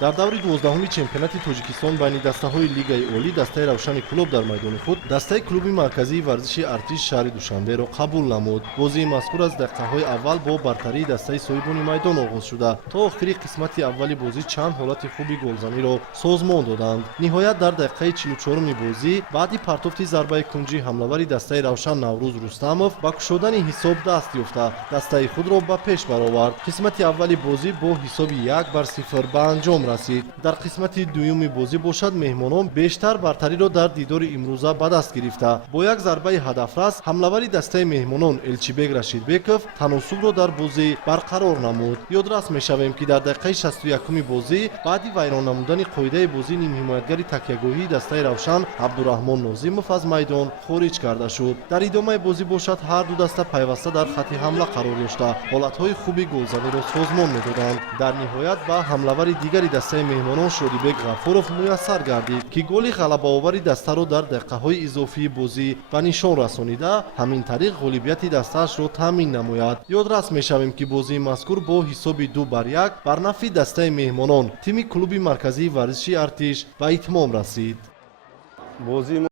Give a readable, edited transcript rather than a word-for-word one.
дар даври 12-уми чемпионати Тоҷикистон байни дастаҳои Лигаи Олӣ дастаи Равшани Клуб дар майдони худ дастаи клуби марказии варзиши Артиш шаҳри Душанберо қабул намуд. Бозии мазкур аз дақиқаҳои аввал бо бартарии дастаи соҳибони майдон оғоз шуда, то охири қисмати аввали бозӣ чанд ҳолати хуби голзаниро созмон доданд. Ниҳоят дар дақиқаи 44-уми бозӣ баъди партофти зарбаи кунҷи ҳамлавари дастаи Равшан Наврӯз Рустамов ба кушодани ҳисоб даст ёфта, дастаи худро ба пеш баровард. Қисмати аввали бозӣ бо ҳисоби 1-0 ба анҷом расид. Дар қисмати дуюми бозӣ бошад меҳмонон бештар бартариро дар дидори имрӯза ба даст гирифта, бо як зарбаи ҳадафрас ҳамлавари дастаи меҳмонон Элчибек Рашидбеков таносубро дар бозӣ барқарор намуд. Ёдрас мешавем, ки дар дақиқаи 61-уми бозӣ баъди вайрон намудани қоидаи бозӣ нимҳимоятгари такягоҳии дастаи Равшан Абдураҳмон Нозимов аз майдон хориҷ карда шуд. Дар идомаи бозӣ бошад ҳар ду даста пайваста дар хатти ҳамла қарор ёфта, ҳолатҳои хуби голзаниро созмон медоданд. Дар ниҳоят ба ҳамлавари дигари дастаи меҳмонон Шодибек Ғафуров муяссар гардид, ки голи ғалабаовари дастаро дар дақиқаҳои изофии бозӣ ба нишон расонида, ҳамин тариқ ғолибияти дастаашро таъмин намояд. Ёдрас мешавем, ки бозии мазкур бо ҳисоби 2-1 бар нафъи дастаи меҳмонон тими клуби марказии варзиши Артиш ба итмом расид.